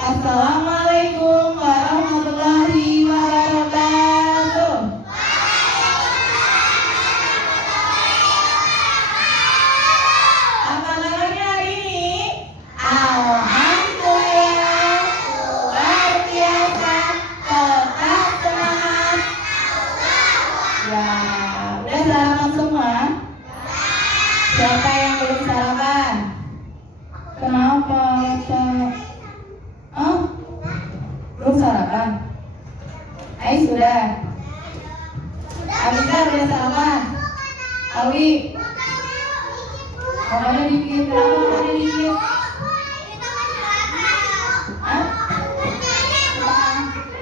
Assalamualaikum warahmatullahi wabarakatuh. Apa kabarnya hari ini? Alhamdulillah, luar biasa, tetap semangat. Ya, udah sarapan semua? Siapa yang belum sarapan? Kenapa? Belum sarapan? Ais sudah? Abisar udah sarapan? Awi? Makannya dikit, kenapa makannya dikit? Hah?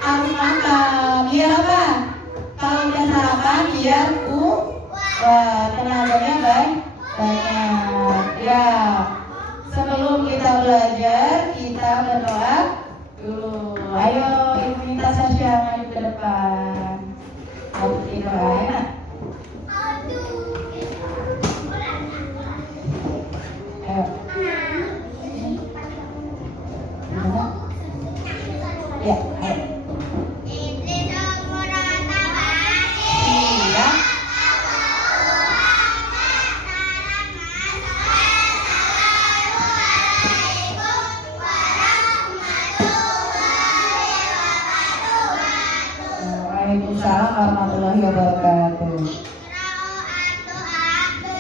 Harus makan, biar apa? Kalau udah sarapan biar tenaganya banyak. Ya, sebelum kita belajar, kita berdoa dulu. Ayo, Ibu minta Sasha maju ke depan. Mau berdoa ya? Ayo. Ya, ayo. Waalaikumsalam warahmatullahi wabarakatuh.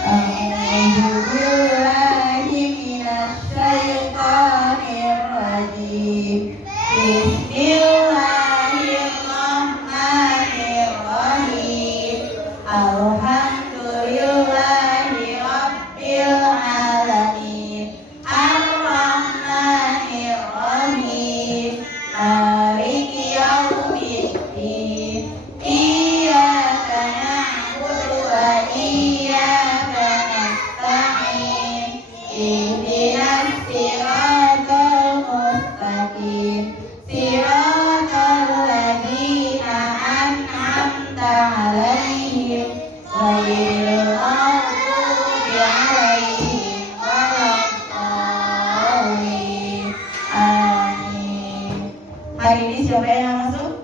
A'udzubillahi minasyaitonir rajim. Bismillahirrahmanirrahim. Alhamdulillahi rabbil alamin. Ar-Rahmanir-Rahim. Maliki yaumiddin. Iyyaka na'budu wa iyyaka nasta'in. Ihdinas siratal mustaqim. Siratal ladzina an'amta 'alaihim ghairil maghdubi 'alaihim waladdallin. Amin. Hari ini siapa yang masuk?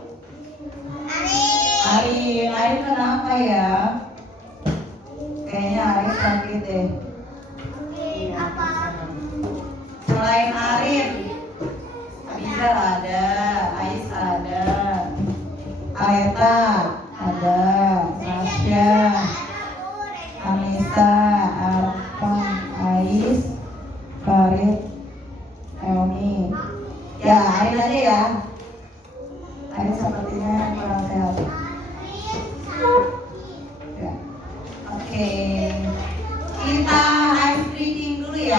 Arif kenapa ya? Kayaknya Arif sakit deh. Selain Arif, Abizar ada, Ais ada, Aeta ada, Sasha, Anissa, Arfan, Ais, Farid, Elmi. Ya, Arif aja ya. Arif sepertinya kurang sehat. Ya. Oke. Kita ice breathing dulu ya.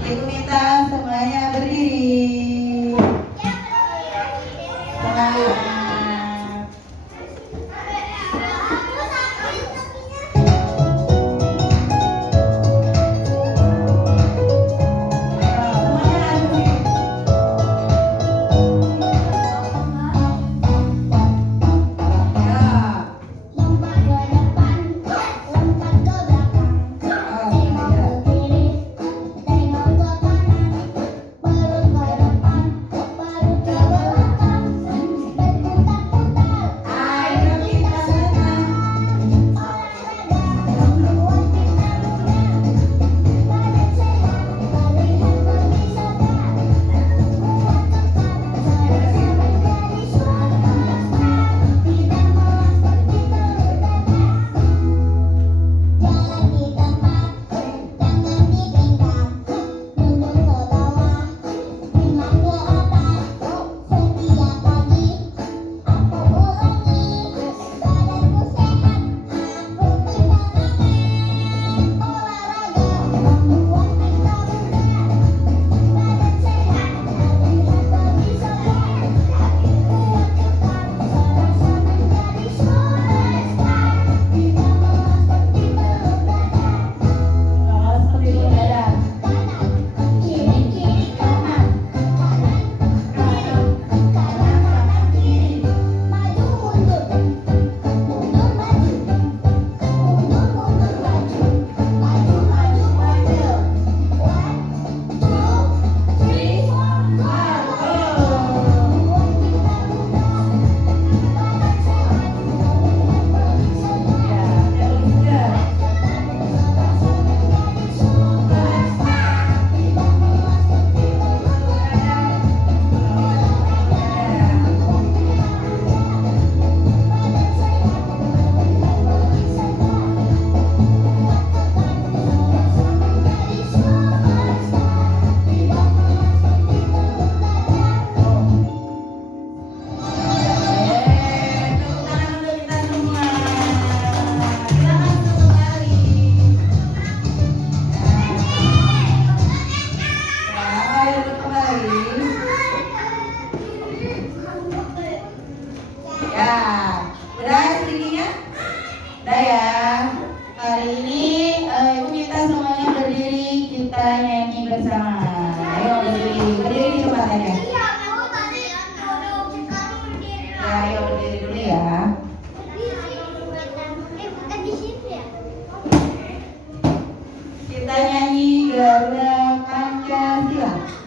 Ibu minta semuanya berdiri. Semangat. nyanyi Garuda Pancasila.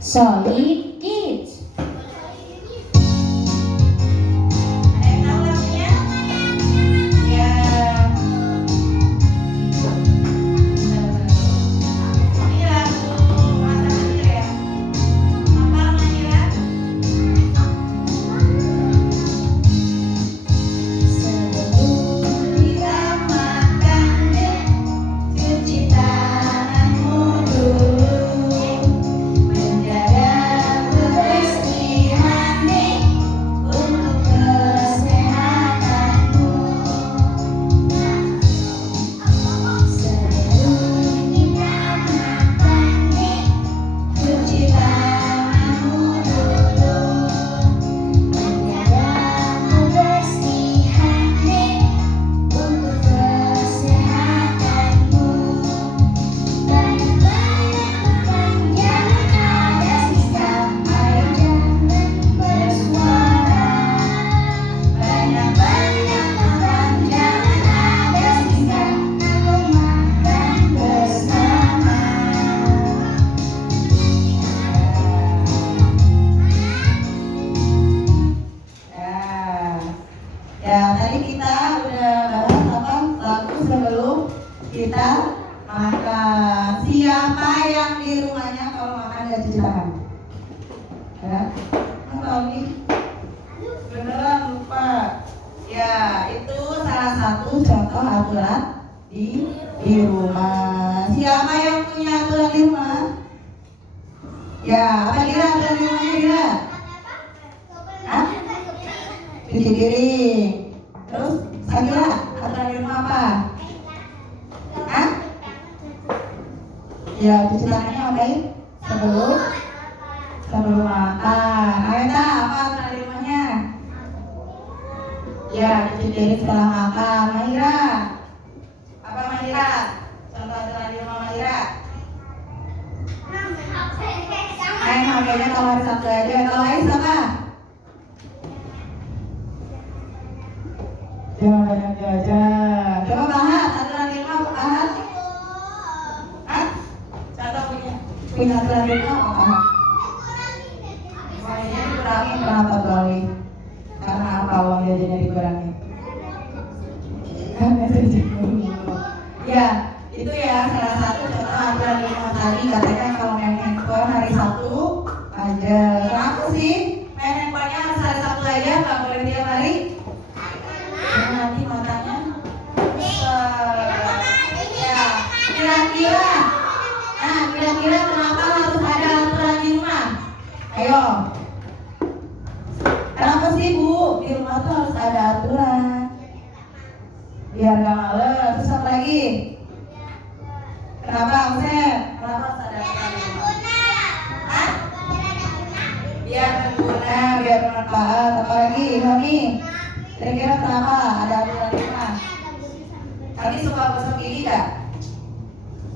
Solid Kids. Ada yang tahu lagunya? Ya. Ini lagu masa kecil ya. Hafal Manila? Sebelum kita makan deh, cuci tanganmu dulu. Ya, tadi kita udah bahas apa lagu sebelum kita makan. Siapa yang di rumahnya kalau makan gak cuci tangan? Ya, apa nih? Beneran lupa. Ya, itu salah satu contoh aturan di rumah. Siapa yang punya aturan di rumah? Ya, apa kira aturan di rumahnya kira? Hah? Cuci piring. Terus Sakila, aturan di rumah apa? Hah? Ya, cuci tangannya ngapain? Sebelum makan. Aida, apa aturan di rumahnya? Ya, cuci piring setelah makan. Mahira, apa Mahira? Contoh aturan di rumah Mahira? Main HP-nya kalau hari Sabtu aja. Kalau Ais apa? Jangan banyak jajan. Coba Bahat, aturan di rumah Bahat. Hah? Contoh punya aturan di rumah apa Bahat? Uangnya dikurangin kenapa kali? Karena apa uang jajannya dikurangin? Karena ya, itu ya salah satu contoh aturan di rumah tadi. Katanya kalau main handphone hari Sabtu aja. Kenapa sih main handphonenya harus hari Sabtu aja, nggak boleh tiap hari? Karena nanti matanya ya. Kira-kira kenapa harus ada aturan di rumah? Ayo, kenapa sih Bu di rumah tuh harus ada aturan? Biar gak males. Terus apa lagi? Kenapa Omset? Kenapa harus ada aturan di rumah? Hah? Biar berguna, biar bermanfaat. Apa lagi Mami? Kira-kira kenapa ada aturan di rumah? Kami suka gosok gigi gak?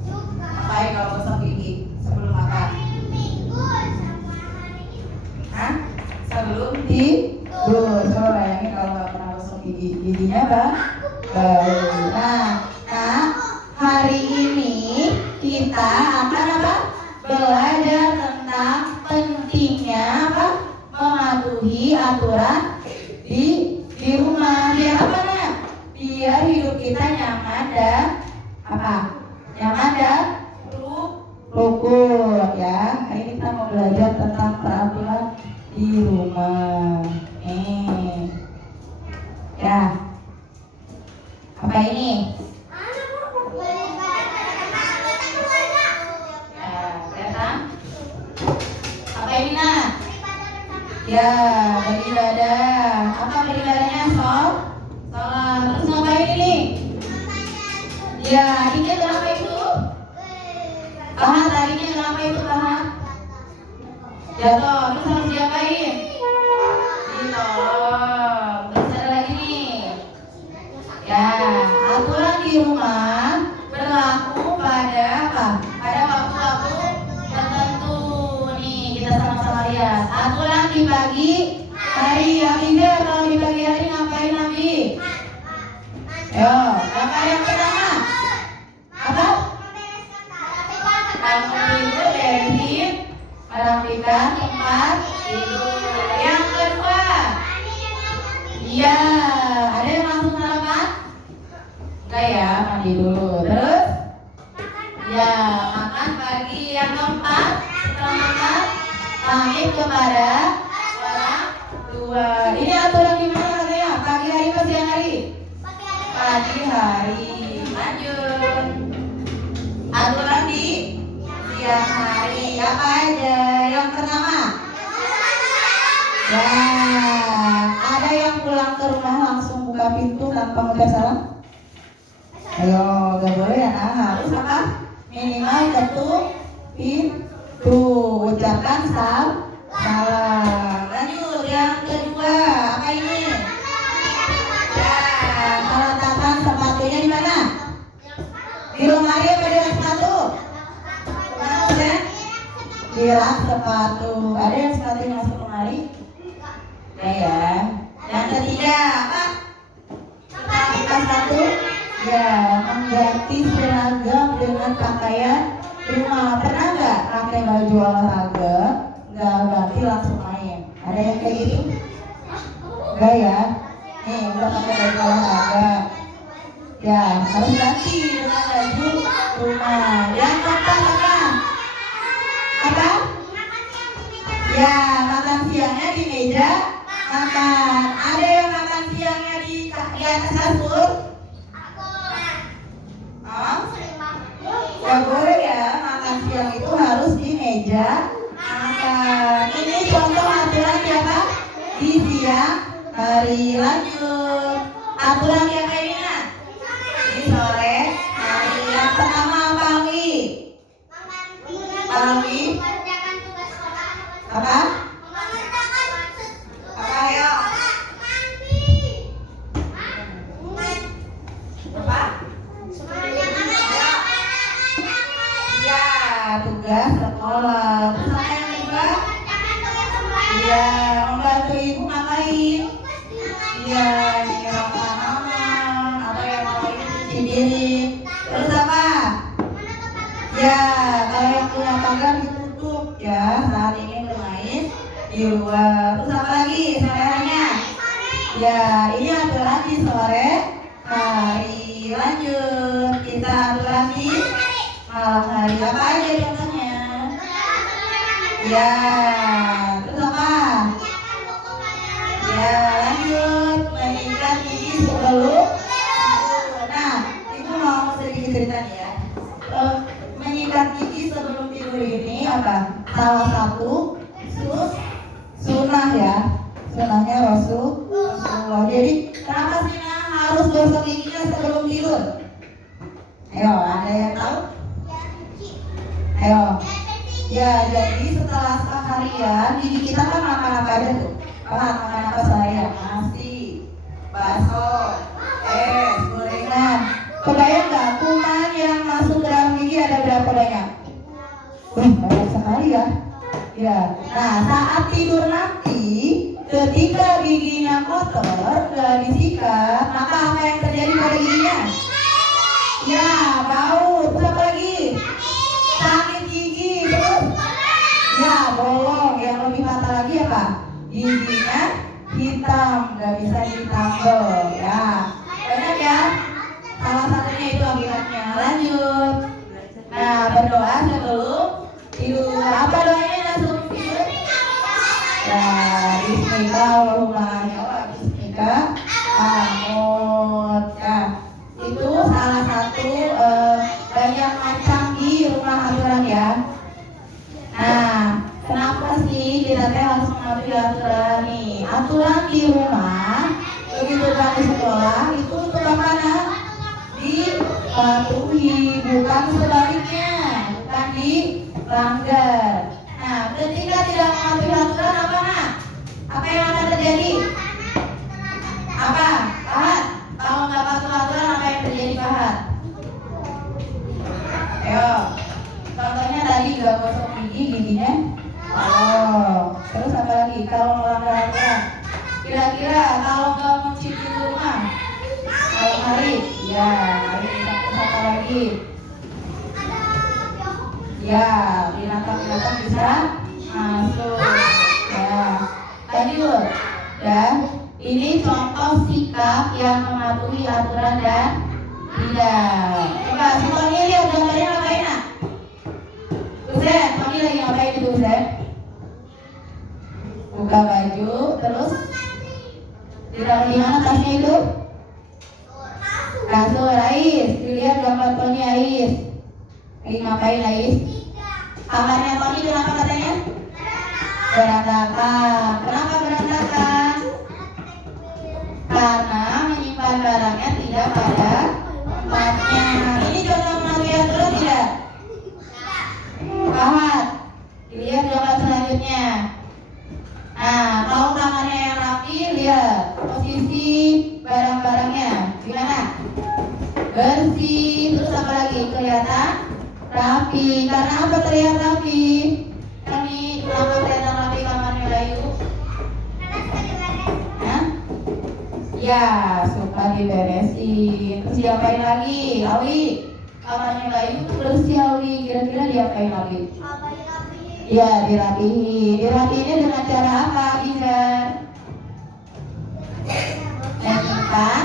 Ngapain kalau gosok gigi sebelum makan? Hah? Sebelum tidur. Coba bayangin kalau nggak pernah gosok gigi, giginya bau. Nah, hari ini kita akan apa? Belajar tentang pentingnya apa? Mematuhi aturan di rumah. Biar apa nak? Biar hidup kita nyaman dan apa? Nyaman dan rukun ya. Hari ini kita mau belajar tentang peraturan di rumah. Ya. Apa ini? Ya, kelihatan? Apa ini nak? Ya, beribadah. Apa beribadahnya? Sholat. Terus ngapain ini? Ya, adiknya kenapa itu? Bahan, adiknya kenapa itu bahan? Jatuh, terus harus diapain? Ditolong. Terus ada lagi nih. Ya, aturan di rumah berlaku pada apa? Pada waktu-waktu tertentu. Nih, kita sama-sama lihat. Aturan di pagi hari. Abida, kalau di pagi hari ngapain Nabi? Ayo, apa yang pertama? Apa? Bangun tidur, beresin, merapikan tempat tidur. Yang kedua, iya, ada yang langsung sarapan? Enggak ya, mandi dulu. Terus, ya makan pagi. Yang keempat, setelah makan, pamit kepada orang tua. Ini aturan gimana katanya? Pagi hari atau siang hari? Pagi hari. Lanjut. Aturan di siang hari apa aja? Yang pertama, ya ada yang pulang ke rumah langsung buka pintu tanpa mengucap salam? Ayo, gak boleh ya, harus apa? Minimal ketuk pintu, ucapkan salam. Lanjut, yang kedua, apa ini? Ya, meletakkan sepatunya di mana? Di lemari apa di rak sepatu? Di rak sepatu. Ada yang sepatunya masuk lemari? Ya. Yang ketiga apa? Buka sepatu. Ya, mengganti seragam dengan pakaian rumah. Pernah nggak pakai baju olahraga, nggak ganti langsung main? Ada yang kayak gitu? Enggak ya? Nih, udah pakai baju olahraga. Ya, harus ganti dengan baju rumah. Yang keempat apa? Apa? Ya, makan siangnya di meja makan. Ada yang makan siangnya di atas kasur? Ya boleh ya, makan siang itu harus di meja Mari lanjut. Aturan yang lainnya di sore hari. Yang pertama apa Alwi? Alwi? Apa? Apa ayo? Apa? Ya, tugas sekolah. Terus apa yang kedua? Ya, membantu ibu ngapain? Ya, nyiram tanaman, apa yang mau ini cuci piring. Terus apa? Ya, kalau yang punya pagar ditutup ya. Saat ini bermain di luar. Terus apa lagi sorenya? Ya, ini aturan di sore. Mari lanjut. Kita aturan di malam hari. Apa aja contohnya? Ya, terus apa? Ya, lanjut. Menyikat gigi sebelum tidur. Nah, itu mau sedikit cerita nih ya. Menyikat gigi sebelum tidur ini apa? Salah satu sunnah ya. Sunnahnya Rasulullah. Jadi kenapa sih harus gosok giginya sebelum tidur? Ayo, ada yang tahu? Ayo. Ya, jadi setelah seharian gigi kita kan makan apa aja tuh? Makan apa seharian? Nasi, bakso, gorengan. Kebayang nggak kuman yang masuk ke dalam gigi ada berapa banyak? Banyak sekali ya. Ya. Nah, saat tidur nanti, ketika giginya kotor, nggak disikat, maka apa yang terjadi pada giginya? Ya, bau. Terus apa lagi? Sakit gigi. Terus? Ya, bolong. Yang lebih fatal lagi apa? Giginya hitam, nggak bisa ditambal. Ya, banyak ya. Salah satunya itu akibatnya. Lanjut. Nah, berdoa sebelum tidur. Apa doanya sebelum tidur? Ya, bismillahirrahmanirrahim. Bismillah. Amun. Ya, itu salah satu banyak macam di rumah aturan ya. Nah, kenapa sih kita harus mengambil aturan nih? Aturan di rumah, begitu kan di sekolah itu untuk apa nak? Dipatuhi, bukan sebaliknya, bukan dilanggar. Nah, ketika tidak mengambil aturan apa nak? Apa yang akan terjadi? Apa? Pahat? Kalau nggak patuh aturan apa yang terjadi Pahat? Ayo, contohnya tadi nggak gosok giginya. Oh, terus apa lagi? Kalau melanggar aturan, kira-kira kalau nggak mencuci rumah malam hari, ya, hari apa lagi? Ya, binatang-binatang bisa masuk. Ya, tadi loh, dan ini contoh sikap yang mematuhi aturan dan tidak. Coba si Tony lihat gambarnya ngapain nak? Buset, Tony lagi ngapain itu Buset? Buka baju, terus ditaruh di mana tasnya itu? Kasur Ais, dilihat gambar Tony Ais. Lagi ngapain Ais? Kamarnya Tony kenapa katanya? Berantakan. Kenapa berantakan? Karena menyimpan barangnya tidak pada tempatnya. Ini contoh mematuhi aturan tidak? Pahat. Dilihat gambar selanjutnya. Nah, kalau kamarnya yang rapi, lihat posisi barang-barangnya gimana? Bersih. Terus apa lagi? Kelihatan rapi. Karena apa terlihat rapi? Kami kenapa kelihatan rapi kamarnya Bayu? Ya, suka diberesin. Terus diapain lagi? Awi, kamarnya Bayu bersih Awi. Kira-kira diapain lagi? Ya, dirapihin. Dirapihinnya dengan cara apa, Izan? Menyimpan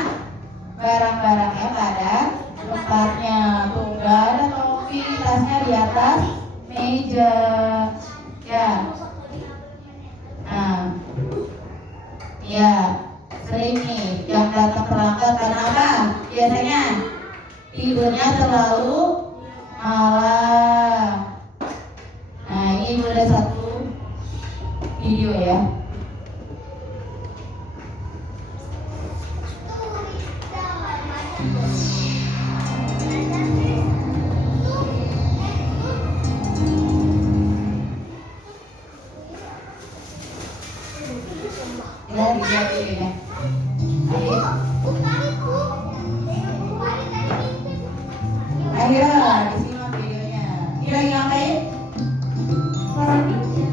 barang-barangnya pada tempatnya. Tuh, nggak ada topi, tasnya di atas meja. Ya. Nah, ya, sering nih yang datang terlambat karena apa? Biasanya tidurnya terlalu malam. Nah, ini ada satu video ya. Ya, dilihat videonya. Ayo. Ayo, disimak videonya. Ini lagi ngapain?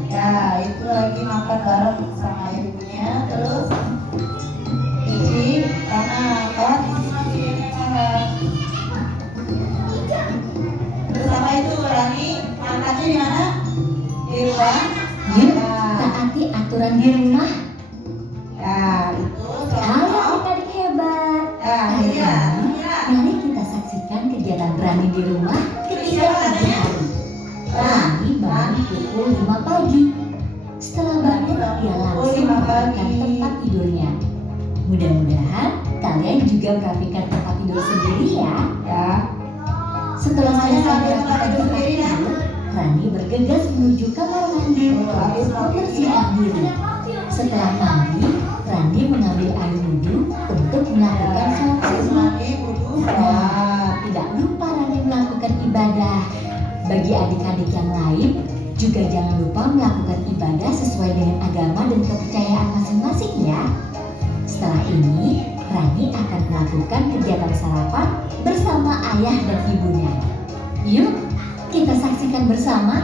Ya, itu lagi makan bareng sama ibunya. Terus Cici, karena apa? Disimak videonya Kak. Terus apa itu Rani? Angkatnya di mana? Di ruang? Yuk, taati aturan di rumah. Ya, itu Halo contoh. adik-adik hebat. Ya, Hari iya. ini, mari kita saksikan kegiatan Rani di rumah ketika pagi hari. Rani bangun pukul 5 pagi. Setelah bangun, ia langsung merapikan tempat tidurnya. Mudah-mudahan kalian juga merapikan tempat tidur sendiri ya. Ya. Setelah Semuanya selesai rapikan tempat merapikan tidur tempat sendiri ya. tidur, Rani bergegas menuju kamar mandi Habis untuk mandi. membersihkan diri. Setelah mandi, Rani mengambil air wudhu untuk melakukan sholat Habis sunnah. mandi, wudhu, sholat. Tidak lupa Rani melakukan ibadah. Bagi adik-adik yang lain, juga jangan lupa melakukan ibadah sesuai dengan agama dan kepercayaan masing-masing ya. Setelah ini, Rani akan melakukan kegiatan sarapan bersama ayah dan ibunya. Yuk, kita saksikan bersama.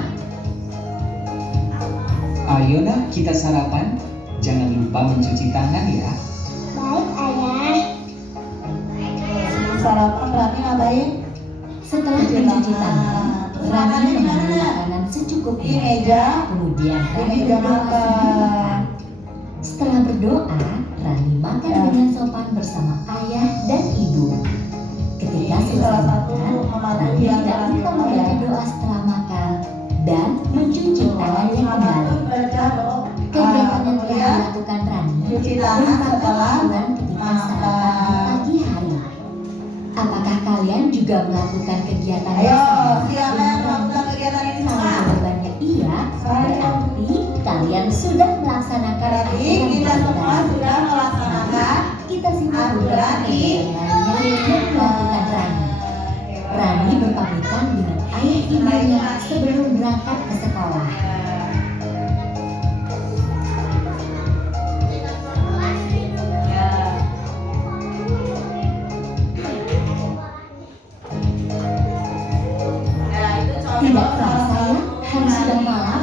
Ayo nak, kita sarapan. Jangan lupa mencuci tangan ya. Baik, Ayah. Sebelum sarapan Rani ngapain? Setelah mencuci tangan, Rani mengambil makanan Di secukupnya. meja. Kemudian Di Rani meja berdoa makan. sebentar. Setelah berdoa, Rani makan Ya. dengan sopan bersama ayah dan ibu. Ketika Ini salah selesai satu makan, mematuhi Rani tidak aturan lupa rumah membaca ya. doa setelah makan dan mencuci tangannya kembali. Baca loh. Kegiatan yang telah Kemudian dilakukan Rani cuci tangan merupakan setelah aturan ketika sarapan di pagi hari. Apakah kalian juga melakukan kegiatan Ayo, yang sama siapa yang dengan Rani? melakukan kegiatan ini Kalau sama? jawabannya iya, berarti kalian sudah melaksanakan Berarti aturan kita semua pelajaran. sudah melaksanakan Kita simak beberapa aturan di kegiatan lainnya yang dilakukan Rani. Rani berpamitan dengan ayah ibunya sebelum berangkat ke sekolah. Tidak terasa ya, hari sudah malam.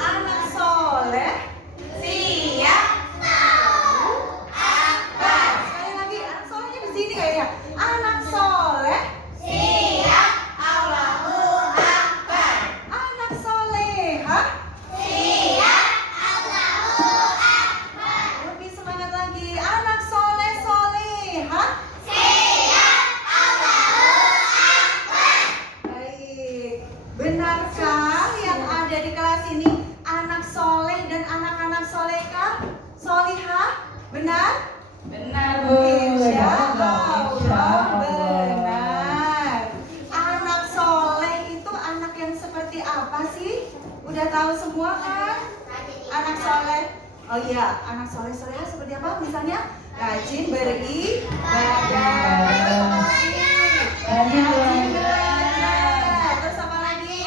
Anak soleh siap akbar. Sekali lagi, anak solehnya di sini kayaknya. Anak soleh siap Allahu akbar. Anak soleha siap Allahu akbar. Lebih semangat lagi. Anak soleh soleha siap Allahu akbar. Baik. Benarkah yang ada di kelas ini anak soleh dan anak-anak solehah? Solihah? Benar? Benar, Bu. Insya Allah benar. Anak soleh itu anak yang seperti apa sih? Udah tahu semua kan? Anak soleh. Oh iya, anak soleh solehah seperti apa? Misalnya rajin beribadah. Rajin belajar. Terus apa lagi?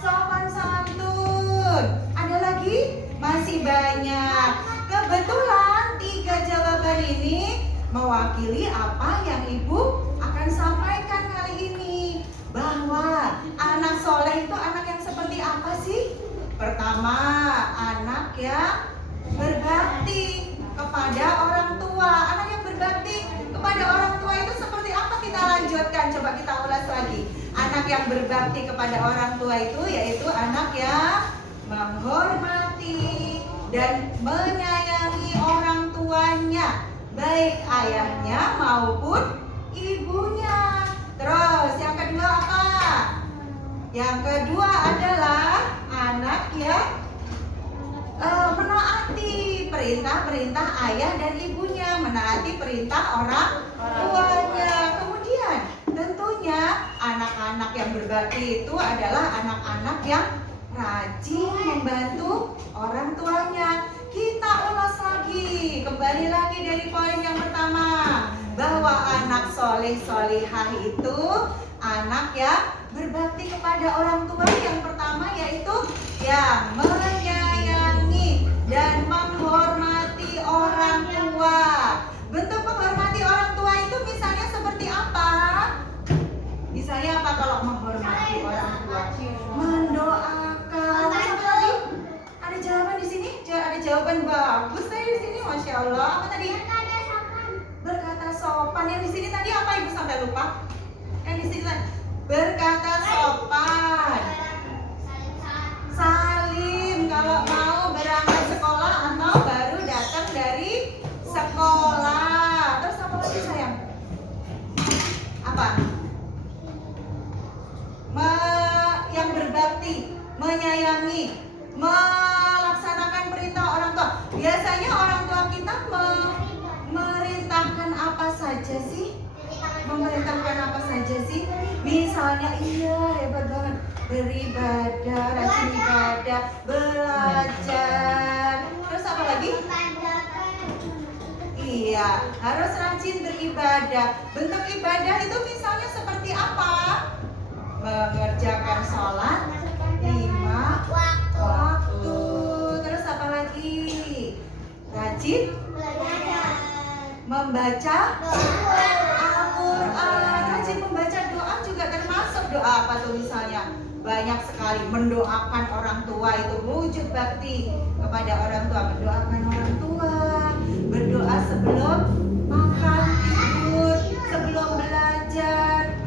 Sopan santun. Ada lagi? Masih banyak. Kebetulan 3 jawaban ini mewakili apa yang Ibu akan sampaikan kali ini. Bahwa anak soleh itu anak yang seperti apa sih? Pertama, anak yang berbakti kepada orang tua. Anak yang berbakti kepada orang tua itu seperti apa? Kita lanjutkan, coba kita ulas lagi. Anak yang berbakti kepada orang tua itu yaitu anak yang menghormati dan menyayangi orang tuanya, baik ayahnya maupun ibunya. Terus yang kedua apa? Yang kedua adalah anak yang menaati perintah-perintah ayah dan ibunya, menaati perintah orang tuanya. Kemudian tentunya tentunya anak-anak yang berbakti itu adalah anak-anak yang rajin membantu orang tuanya. Kita ulas lagi, kembali lagi dari poin yang pertama, bahwa anak soleh solihah itu anak yang berbakti kepada orang tua. Yang pertama yaitu yang menyayangi dan menghormati orang tua. Bentuk menghormati orang tua itu misalnya seperti apa? Misalnya apa kalau menghormati orang tua? Mendoakan. Apa tadi? Ada jawaban di sini? Ada jawaban bagus tadi di sini, masya Allah. Apa tadi? Berkata sopan. Yang di sini tadi apa ibu sampai lupa? Yang di sini tadi berkata sopan. Salim kalau mau berangkat sekolah atau baru datang dari sekolah. Terus apa lagi sayang? Apa? Yang berbakti, menyayangi, melaksanakan perintah orang tua. Biasanya orang tua kita memerintahkan apa saja sih? Memerintahkan apa saja sih? Misalnya iya hebat banget, beribadah, rajin ibadah, belajar. Terus apa lagi? Iya, harus rajin beribadah. Bentuk ibadah itu misalnya seperti apa? Mengerjakan sholat 5 waktu. Terus apa lagi? Rajin membaca Al-Quran. Rajin membaca doa juga termasuk doa apa tuh misalnya? Banyak sekali mendoakan orang tua, itu wujud bakti kepada orang tua. Mendoakan orang tua, berdoa sebelum makan, tidur, sebelum belajar,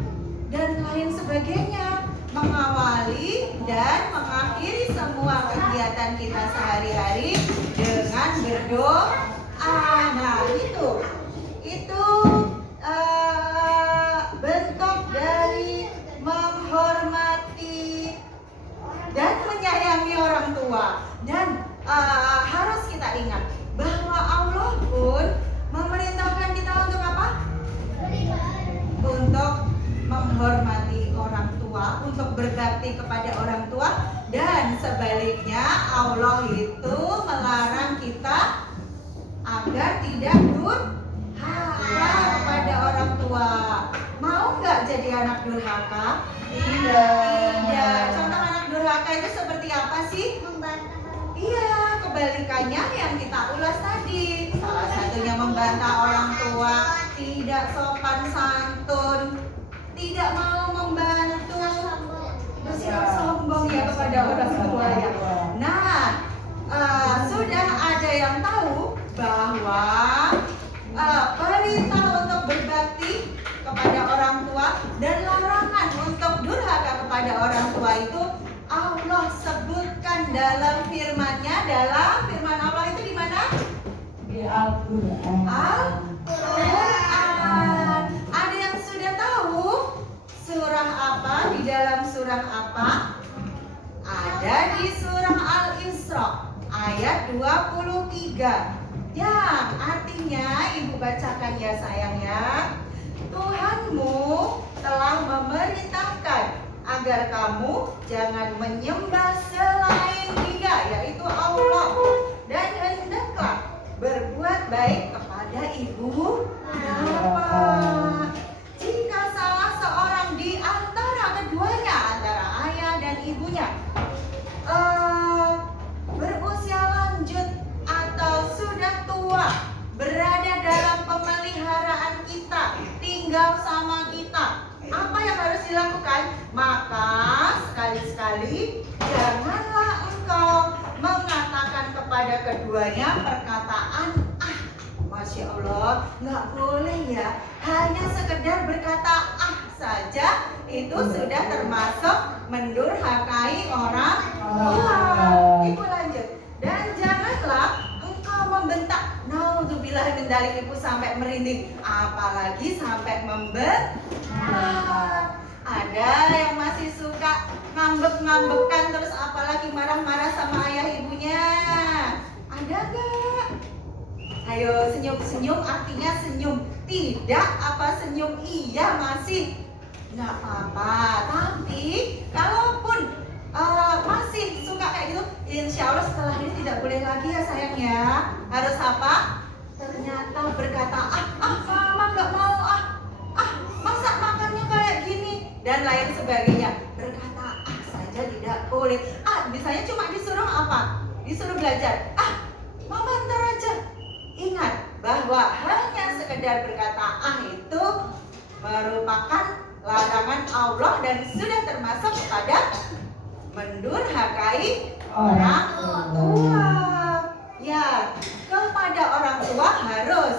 dan lain sebagainya. Mengawali dan mengakhiri semua kegiatan kita sehari-hari dengan berdoa. Nah itu bentuk dari menghormati dan menyayangi orang tua. Dan harus kita ingat bahwa Allah pun memerintahkan kita untuk apa? Untuk menghormati orang tua, untuk berbakti kepada orang tua. Dan sebaliknya Allah itu melarang kita agar tidak durhaka kepada orang tua. Mau nggak jadi anak durhaka? Tidak. Contoh anak durhaka itu seperti apa sih? Iya, kebalikannya yang kita ulas tadi. Salah satunya membantah orang tua, tidak sopan santun, tidak mau membantu, bersikap sombong ya kepada orang tua ya. Nah, sudah ada yang tahu bahwa perintah untuk berbakti kepada orang tua dan larangan untuk durhaka kepada orang tua itu Allah sebutkan dalam firman-Nya. Dalam firman Allah itu di mana? Di Al-Quran. Al-Quran. Ada yang sudah tahu surah apa? Di dalam surah apa? Ada di surah Al-Isra ayat 23. Yang artinya ibu bacakan ya sayang ya. Tuhanmu telah memerintahkan agar kamu jangan menyembah selain Dia, yaitu Allah, dan hendaklah berbuat baik kepada ibu bapa. Jika salah seorang di antara keduanya, antara ayah dan ibunya, berusia lanjut atau sudah tua, berada dalam pemeliharaan kita, tinggal sama kita, apa yang harus dilakukan? Maka sekali-sekali janganlah engkau mengatakan kepada keduanya perkataan Masya Allah, nggak boleh ya. Hanya sekedar berkata saja itu sudah termasuk mendurhakai orang tua. Ibu lanjut. Dan janganlah engkau membentak. Naudzubillah min dzalik, ibu sampai merinding, apalagi sampai membentak. Ada yang masih suka ngambek-ngambekan, terus apalagi marah-marah sama ayah ibunya. Ada gak? Ayo senyum-senyum, artinya senyum. Tidak apa senyum iya masih. nggak apa-apa. Tapi kalaupun masih suka kayak gitu, insya Allah setelah ini tidak boleh lagi ya sayang ya. Harus apa? Ternyata berkata, mama nggak mau, masa makannya kayak gini dan lain sebagainya. Berkata saja tidak boleh. Misalnya cuma disuruh apa? Disuruh belajar. Mama ntar aja. Ingat bahwa hanya sekedar berkata itu merupakan larangan Allah dan sudah termasuk kepada mendurhakai orang tua. Ya, kepada orang tua harus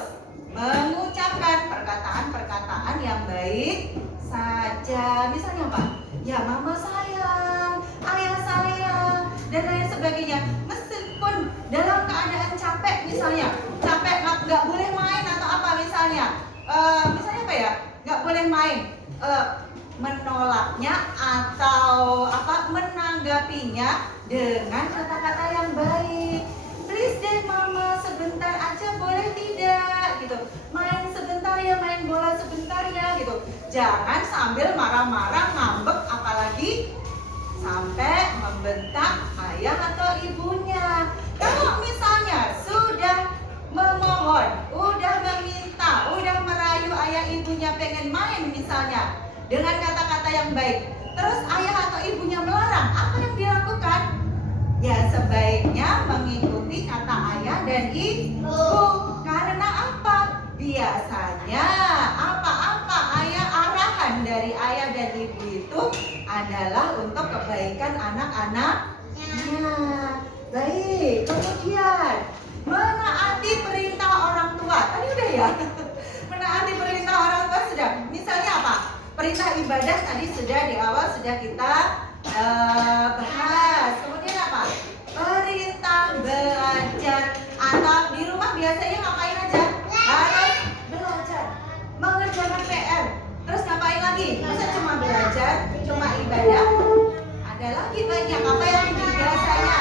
mengucapkan perkataan-perkataan yang baik saja. Misalnya apa? Ya mama sayang, ayah sayang, dan lain sebagainya. Meskipun dalam keadaan capek, misalnya capek nggak boleh main atau apa misalnya, misalnya apa ya? Nggak boleh main. Menolaknya atau menanggapinya dengan kata-kata yang baik. Please deh mama, sebentar aja boleh tidak gitu. Main sebentar ya, main bola sebentar ya gitu. Jangan sambil marah-marah, ngambek, apalagi sampai membentak ayah atau ibunya. Kalau misalnya sudah memohon, udah meminta, udah merayu ayah ibunya pengen main misalnya dengan kata-kata yang baik, terus ayah atau ibunya melarang, apa yang dilakukan? Ya sebaiknya mengikuti kata ayah dan ibu. Karena apa? Biasanya apa-apa arahan dari ayah dan ibu itu adalah untuk kebaikan anak-anaknya. Baik, kemudian menaati perintah orang tua. Tadi udah ya? Menaati perintah orang tua sudah. Misalnya apa? Perintah ibadah tadi sudah di awal sudah kita bahas. Kemudian apa? Perintah belajar. Atau di rumah biasanya ngapain aja? Harus belajar, mengerjakan PR. Terus ngapain lagi? Masa cuma belajar, cuma ibadah? Ada lagi banyak. Apa yang biasanya?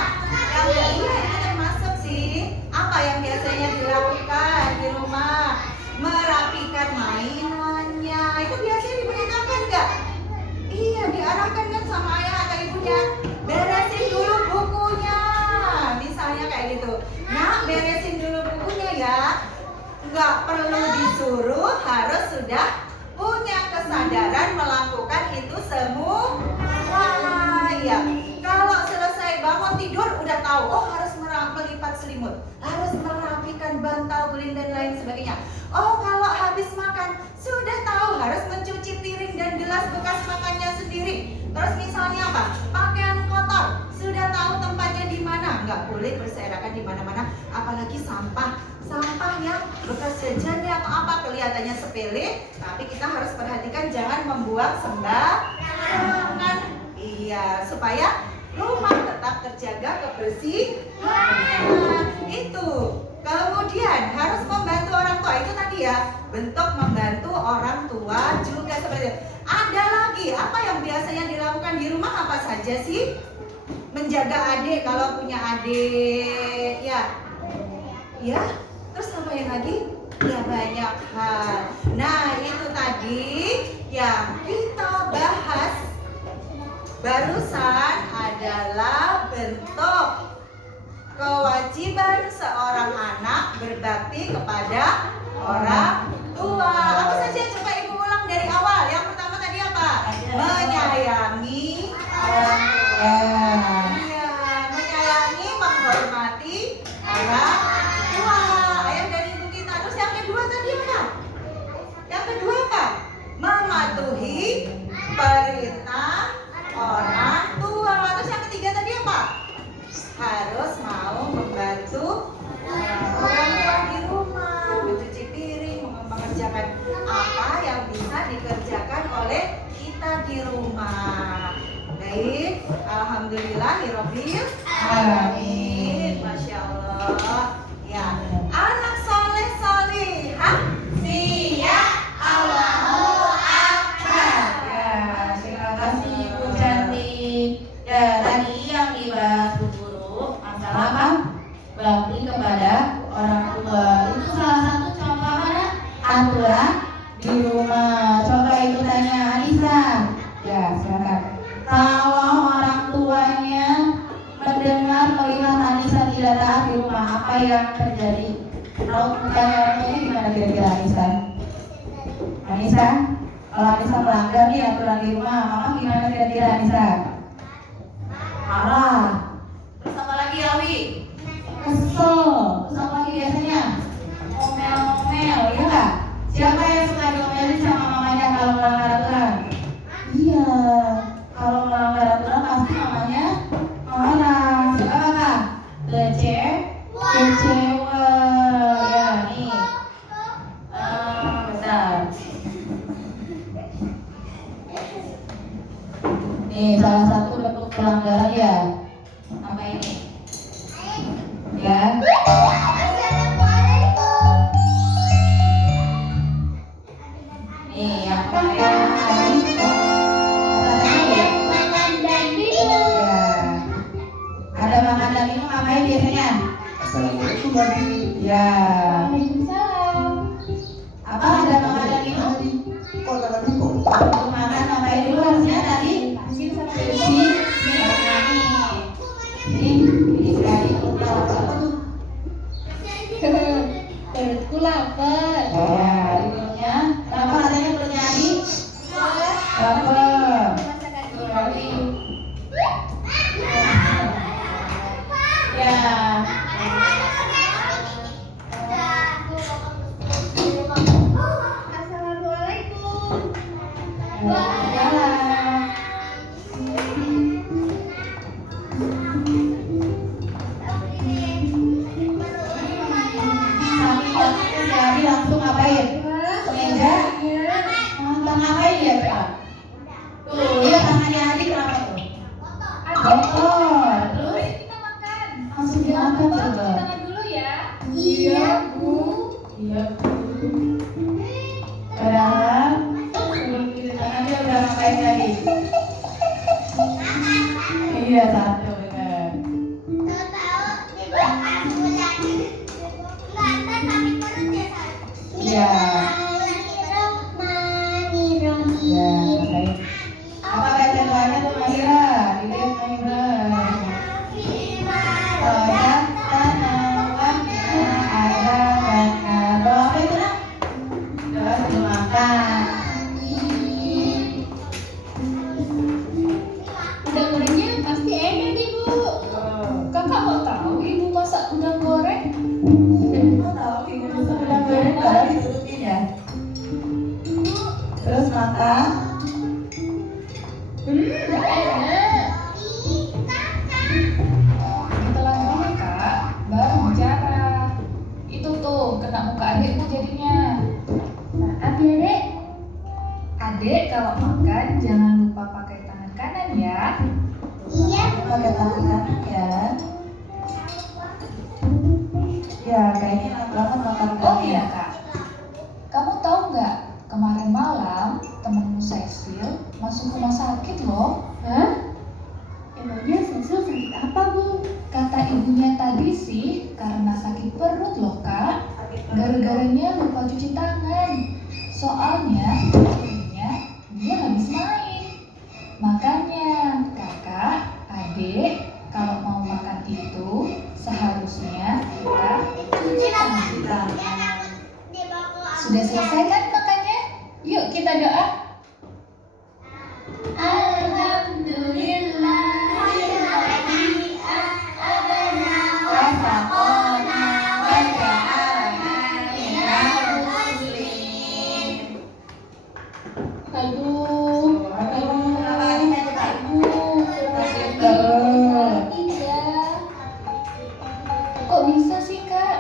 Yang iya itu termasuk sih. Apa yang biasanya dilakukan di rumah? Merapikan mainannya. Itu biasanya diberitakan nggak? Iya, diarahkan kan sama ayah atau ibunya. Beresin dulu bukunya. Misalnya kayak gitu. Nah, beresin dulu bukunya ya. Nggak perlu disuruh, harus sudah punya kesadaran melakukan itu semua. Ya, kalau selesai bangun tidur udah tahu, harus melipat selimut, harus merapikan bantal guling dan lain sebagainya. Kalau habis makan sudah tahu harus mencuci piring dan gelas bekas makannya sendiri. Terus misalnya apa? Pakaian kotor sudah tahu tempatnya di mana. Nggak boleh berserakan di mana-mana, apalagi sampah yang bekas jajannya atau apa kelihatannya sepele, tapi kita harus perhatikan jangan membuang sembarangan. Iya, supaya rumah tetap terjaga kebersihan. Itu. Kemudian harus membantu orang tua. Itu tadi ya, bentuk membantu orang tua juga seperti itu. Ada lagi, apa yang biasanya dilakukan di rumah apa saja sih? Menjaga adik kalau punya adik, ya. Ya, terus apa yang lagi? Ya banyak hal. Nah, itu tadi yang kita bahas barusan adalah bentuk kewajiban seorang anak berbakti kepada orang tua. Apa saja? Coba ibu ulang dari awal. Yang pertama tadi apa? Menyayangi orang tua. Iya, menyayangi, menghormati orang tua, ayah dan ibu kita. Terus yang kedua tadi apa? Yang kedua apa? Mematuhi perintah orang tua. Terus yang ketiga tadi apa? Harus mau membantu orang tua di rumah, mencuci piring, mengerjakan apa yang bisa dikerjakan oleh kita di rumah. Baik, alhamdulillahirabbil alamin. Masya Allah. Ya, anak soleh solihah siap Allahu Akbar. Ya, terima kasih Ibu cantik. Ya, tadi yang dibahas Bu Guru masalah bakti kepada orang tua. Itu salah satu contoh aturan di rumah. Coba Ibu tanya Alisa, yang terjadi? Raut mukanya orang tuanya gimana kira-kira Anissa? Anissa? Kalau Anissa melanggar nih aturan di rumah, mama gimana kira-kira Anissa? Marah. Terus apa lagi Awi? Kesel. Terus apa lagi biasanya? Ngomel-ngomel, ya nggak? Siapa yang suka diomelin sama mamanya kalau melanggar aturan? Iya. Kalau melanggar aturan pasti mamanya marah. Siapa kakak? Kecewa. Ya nih. Bentar. Nih salah satu bentuk pelanggaran ya. Apa ini? Ya. Nih yang kemarin tadi ya. Ada makan dan minum ngapain biasanya? Assalamualaikum Abi. Ya. Waalaikumsalam. Apa ada makan dan minum? Kok tangan kok? Untuk makan ngapain dulu harusnya tadi? Cuci. Ini sekali perutnya lapar. Perutku lapar. Ya, di perutnya. Kenapa katanya perutnya Adi? Lapar. Sekali. Ya. Assalamualaikum. Waalaikumsalam. Saking banyaknya si Adi langsung ngapain? Ke meja. Nonton ngapain dia Pak? Tuh, lihat tangannya Adi kenapa tuh? Kotor. Terus Kita makan. langsung dimakan coba. Tangan dulu ya. Iya, Bu. Iya, Bu. Padahal sebelum cuci tangan dia udah ngapain tadi? Iya, satu benar. Iya. Ya, ngapain? Apa baca doanya tuh Mahira? Dilihat Mahira. Royak tanawakna ada benar. Doa apa itu nak? Doa sebelum makan. Udang gorengnya pasti enak ibu. Kakak mau tahu ibu masak udang goreng? Kau tahu ibu bisa bilang goreng karena ditutupin ya. Terus makan. Enak. Setelah dulu kak, baru bicara. Itu tuh kena muka adikmu jadinya. Maaf ya dek. Adek kalau makan jangan lupa pakai tangan kanan ya. Pakai tangan kanan ya. Ya, kayaknya enak banget makan Oh kaki. iya kak, kamu tahu nggak kemarin malam temenmu Cecil masuk rumah sakit loh. Hah? Emangnya Cecil sakit apa bu? Kata ibunya tadi sih karena sakit perut loh kak. Gara-garanya lupa cuci tangan. Soalnya ibunya dia habis main. Makanya kakak, adik kalau mau makan itu seharusnya kita cuci tangan. Sudah selesai kan makannya? Yuk kita doa. Alhamdulillah. Wasaqona wa ja'alna minal muslimin. Aduh, Kenapa adiknya coba? Kok bisa sih kak?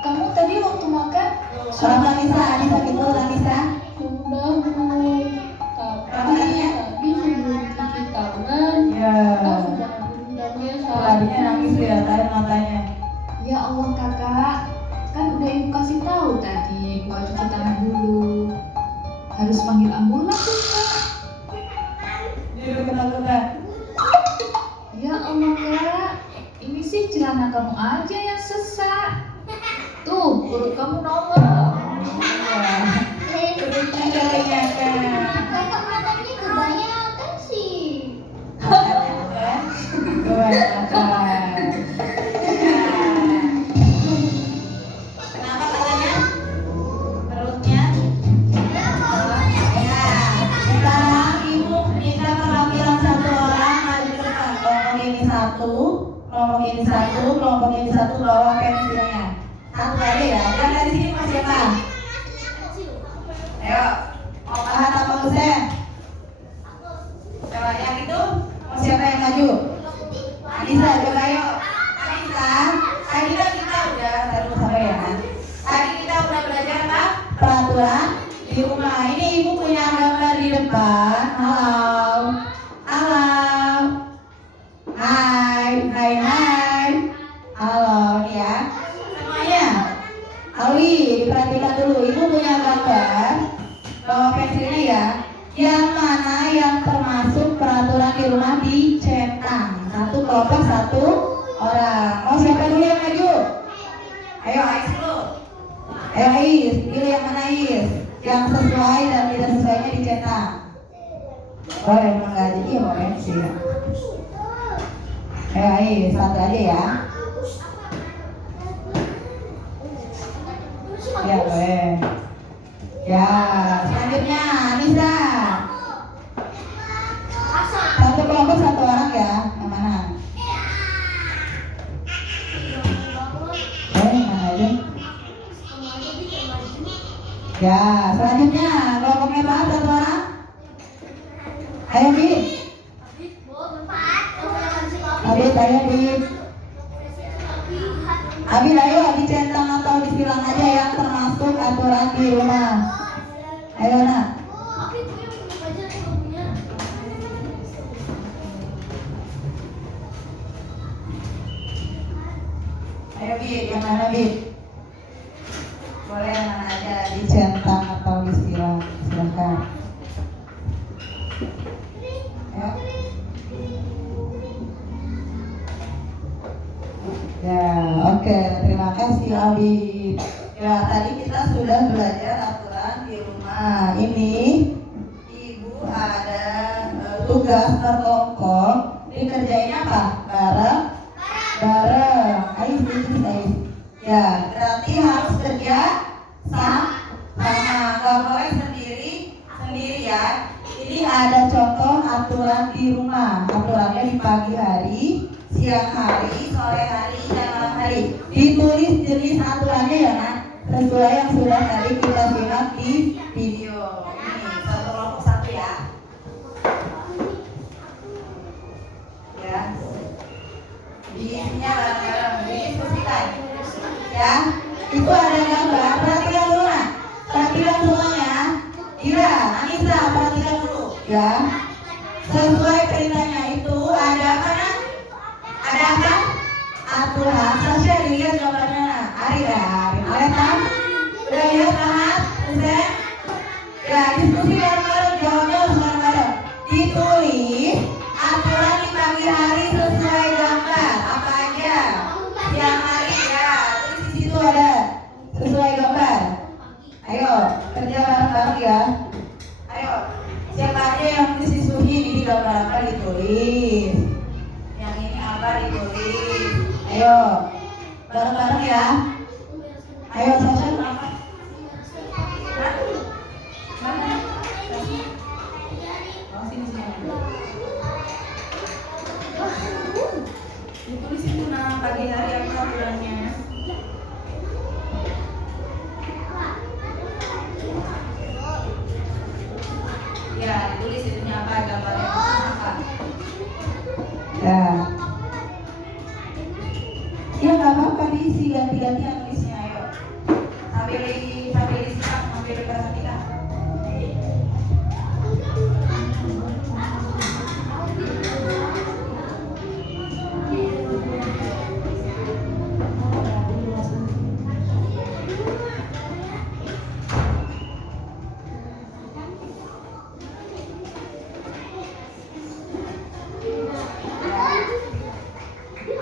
Kamu tadi waktu makan Kalau Anissa sakit perut Anissa. sudah bu, tapi tadi sebelum cuci tangan Ya. sudah bundanya Tadinya nangis lihat air matanya. Ya Allah kakak, kan udah ibu kasih tahu tadi buat cuci tangan dulu. Harus panggil ambulans tuh kak. Dia udah ketakutan. Ya Allah kak, ini sih celana kamu aja yang sesak. Tuh, perut kamu nomor. Perutnya kebanyakan. Kakak makannya kebanyakan sih. Kebanyakan. satu, kelompok ini satu bawa pensilnya. Satu aja ya. Yang dari sini Mas siapa? Ayo, mau Pahat apa Husen? Coba yang itu, mau siapa yang maju? Anissa, coba ayo. Anissa, tadi kan kita udah terus apa ya? Tadi kita udah belajar apa? Peraturan di rumah. Ini ibu punya gambar di depan. Halo, halo, hai, hai, hai. Halo, nih ya. Semuanya, Awi, diperhatikan dulu. Ibu punya gambar. Bawa pensilnya ya. Yang mana yang termasuk peraturan di rumah dicentang. Satu kelompok, satu orang. Mau siapa dulu yang maju? Ayo Ais dulu. Ayo Ais, pilih yang mana Ais? Yang sesuai dan tidak sesuainya dicetak. Boleh emang nggak jadi ya boleh sih ya. Ayo Ais, satu aja ya. Ya boleh. Ya, selanjutnya Anissa. Satu kelompok satu orang ya. Yang mana? Yang mana aja? Ya, selanjutnya kelompoknya Pak satu orang. Ayo Bi. Abid, ayo Abid. Abid, ayo dicentang atau disilang aja yang termasuk aturan di rumah. Ayo nak. Ayo Bid, yang mana Bid? Boleh yang mana aja, dicentang atau disilang, silakan. Ya, oke, terima kasih Abid. Ya, tadi kita sudah belajar aturan di rumah. Ini Ibu ada tugas berkelompok. Dikerjain apa? Bareng. Ais. Ya, berarti harus kerja sama. Gak boleh sendiri ya. Ini ada contoh aturan di rumah. Aturannya di pagi hari, siang hari, sore hari, dan malam hari. Ditulis jenis aturannya ya kan, sesuai yang sudah tadi kita simak di video. Ini satu kelompok satu ya. Ya. Isinya bareng-bareng, didiskusikan. Ya. Itu ada gambar. Perhatikan dulu nah. Perhatikan semuanya. Ira, Anissa, perhatikan dulu. Ya. Sesuai perintahnya itu ada apa nah? Ada apa? Aturan. Sasha dilihat gambarnya nah. Ari ya. Lihat kan? Udah lihat Ahad? Husen? Ya, diskusi bareng-bareng. Jawabnya harus bareng-bareng. Ditulis aturan di pagi hari sesuai gambar. Apa aja? Siang hari ya. Tulis di situ ada sesuai gambar. Ayo, kerja bareng-bareng ya. Ayo, siapa aja yang nulis diskusi ini gambar apa ditulis. Yang ini apa ditulis. Ayo, bareng-bareng ya. Ayo, Sasha apa? Hah? Mana? Oh, sini. Ditulis itu nah pagi hari apa aturannya. Ya, ditulis itunya apa, gambarnya apa. Ya. Ya nggak apa-apa diisi ganti-gantian nulisnya, ayo. Sambil disimak, sambil diperhatikan.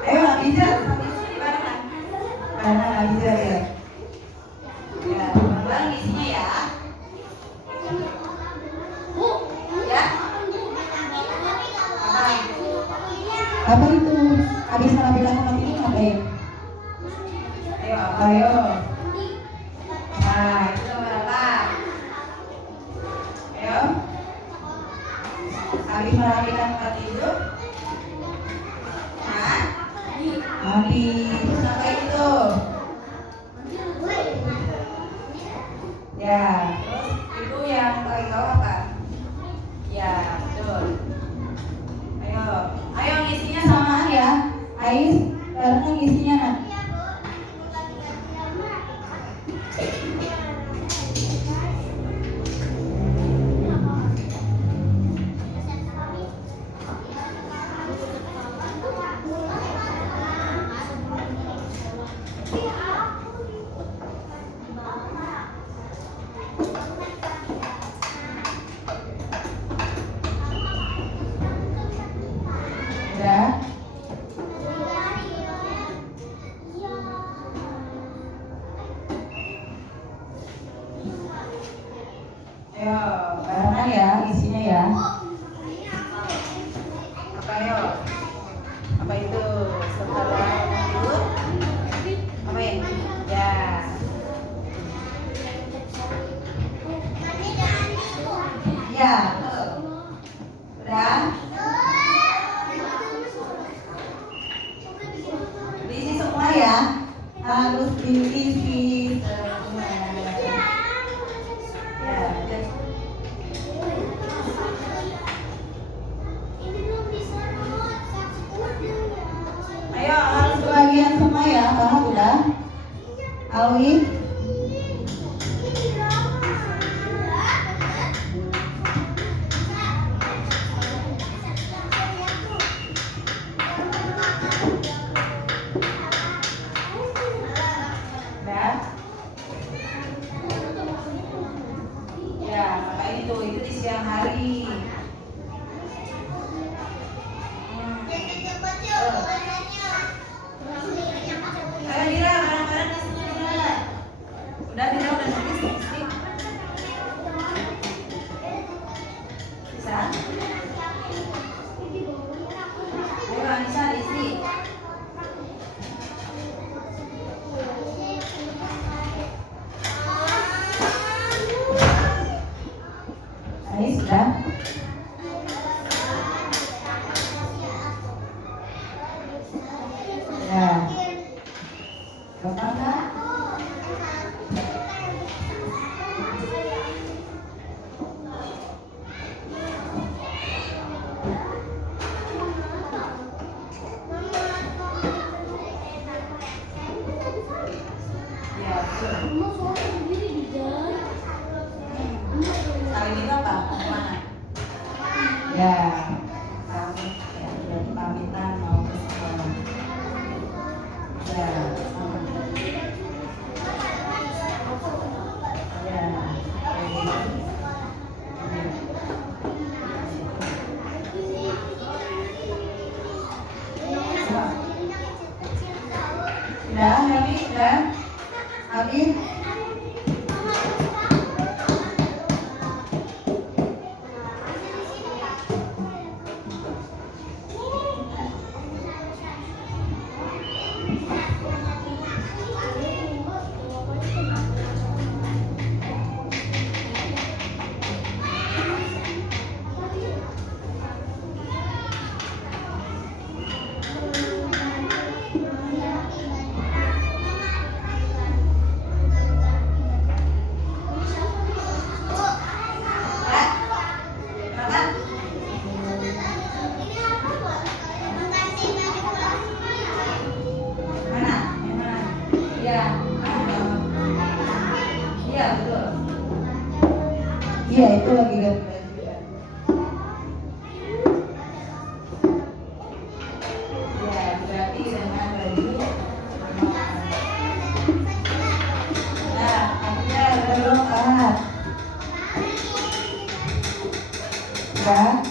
Ayo Abizar, sambil sini barengan. Barengan Abizar ya. Ya, bareng isinya ya. Ya. Apa itu? Habis salah bilang sama ini ngapain? Ayo. Nah, itu nomor apa? Ayo. Habis merapikan tempat tidur. Nah, Adi, terus apa itu? Ya, terus itu yang paling bawah apa? Ya, betul. Ayo ngisinya samaan ya. Ais, barengan ngisinya nak. Udah? Ayo, barengan ya isinya ya. Apa ayo? Apa itu? Setelah tidur? Apa ya? Ya. Ya, betul. Udah? Diisi semua ya. Harus diisi semua. Ya, udah. Ayo harus bagian semua ya. Paham udah? Alwi? Udah? Ya, maka itu di siang hari. Ayo Dira, bareng-bareng di sini Dira. Udah Dira udah nulis isi. Bisa? Ayo Anissa diisi. Ais sudah? Ya. Gampang kan? Ya, betul. Saling itu apa? Mana? Ya, pamit. Ya, berarti pamitan mau ke sekolah. Ya, sama. Ya, kayak gitu. Coba. Udah, Habib, udah. Habib. Iya itu lagi ganti baju ya. Ya berarti dengan baju. Nah, akhirnya udah lengkap. Udah.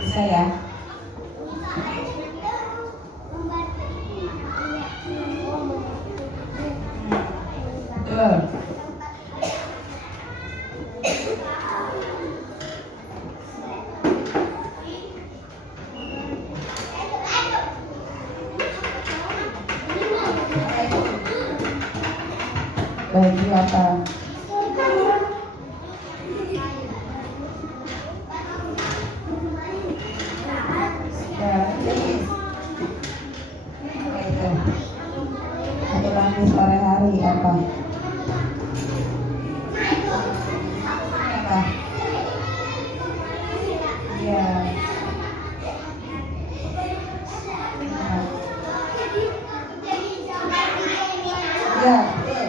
Bisa ya? Betul. Bagi apa? Ya, ini. Satu lagi sore hari apa? Apa? Ya. Ya, betul.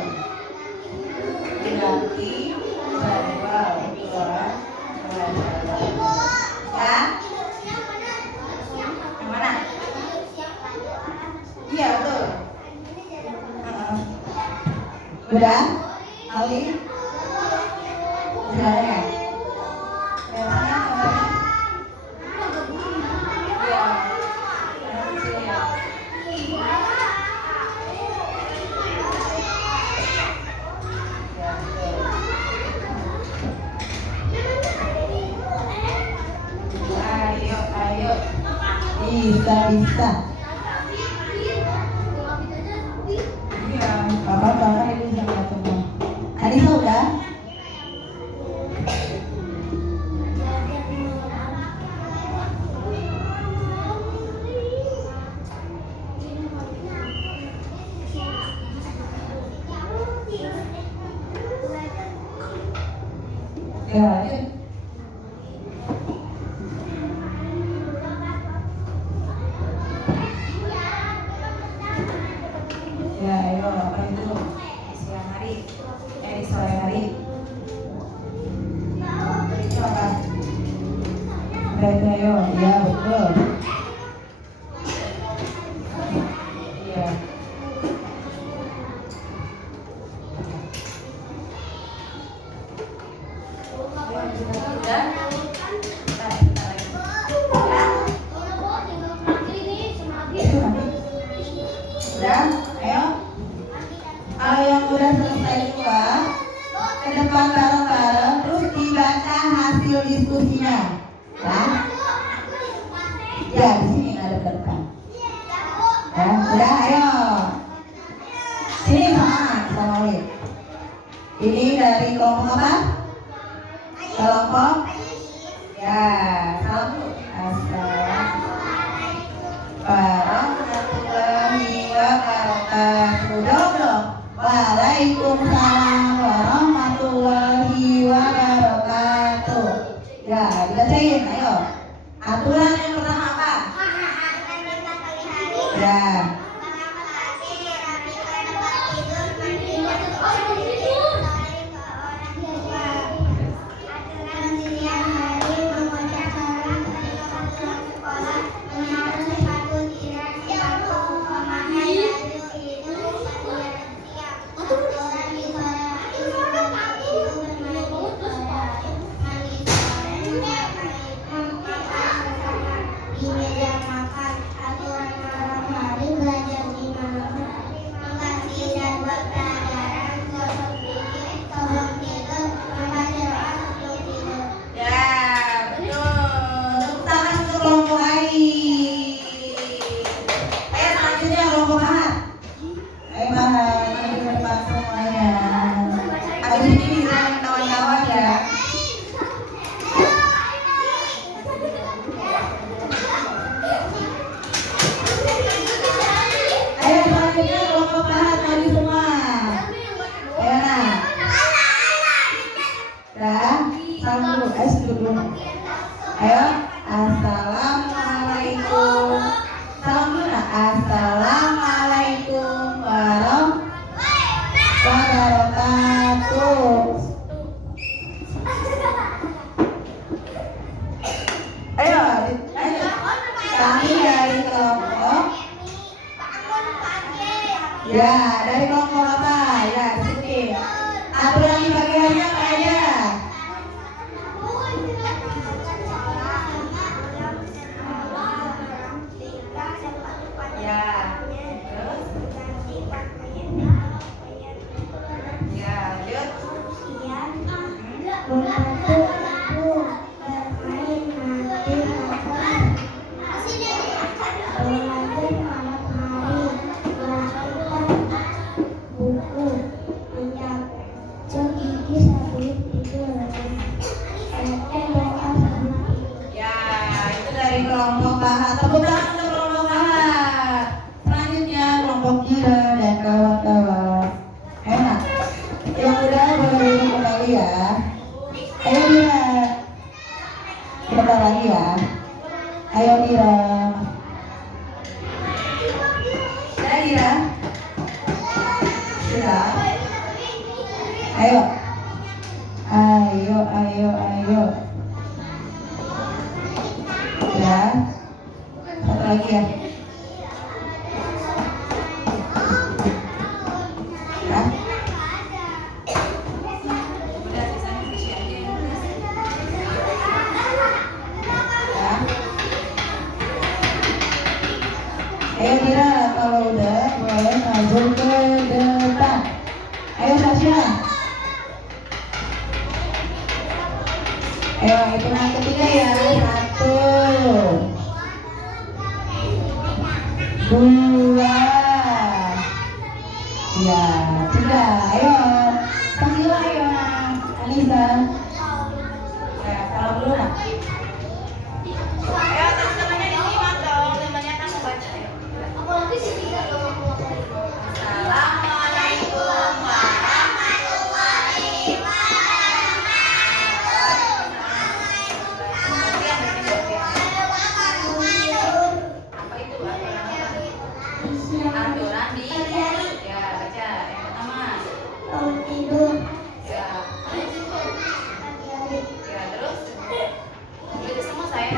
Berarti jadwal keluar. Ya? Yang mana? Iya, betul. Udah? Ali? Sudah ya? Biasanya kabarnya? Iya. Ayo, ayo. Bisa, bisa. Iya, bapak ini bisa ketemu. Anissa udah? Ya, lanjut. Ya, ayo, apa itu? Siang hari, di sore hari. Itu apa? Ayo, ya betul. Iya. Udah? Udah? Ayo. Kalau yang udah selesai juga, ke depan bareng-bareng, terus dibaca hasil diskusinya. Ya? Ya, di sini ada depan. Ya, udah, ayo. Sini sama Wid. Ini dari kelompok apa? Kelompok? Ya, salam dulu. Assalamualaikum warahmatullahi wabarakatuh. Dong. Waalaikumsalam warahmatullahi wabarakatuh. Ya, dibacain, ayo. Aturan yang pertama apa? Ya. Ayo, assalamualaikum. Salam dulu nak. Assalamualaikum warahmatullahi wabarakatuh. Ayo, kami dari kelompok. Ya, dari kelompok apa? Ya, di sini. Aturan di pagi harinya apa aja? kelompok pahat. Tepuk tangan untuk kelompok pahat. Selanjutnya kelompok Ira dan kawan-kawan. Enak. Yang udah boleh duduk kembali ya. Ayo Ira. Sebentar lagi ya. Ayo Ira. Ya Ira. Ira. Ayo. Ayo. Ya. Satu lagi ya. Ya. Ayo Mira, kalau udah boleh maju ke depan. Ayo Tasya. Ayo hitungan ketiga ya. 1, 2, ya 3. Ayo panggil ayo Anissa. Ya kalau dulu nak. Ayo teman-temannya disimak dong, temannya kan baca ya. Assalamualaikum warahmatullahi wabarakatuh. Apa itu? Aturan di ya baca yang pertama. Ya. Ya terus. Itu semua saya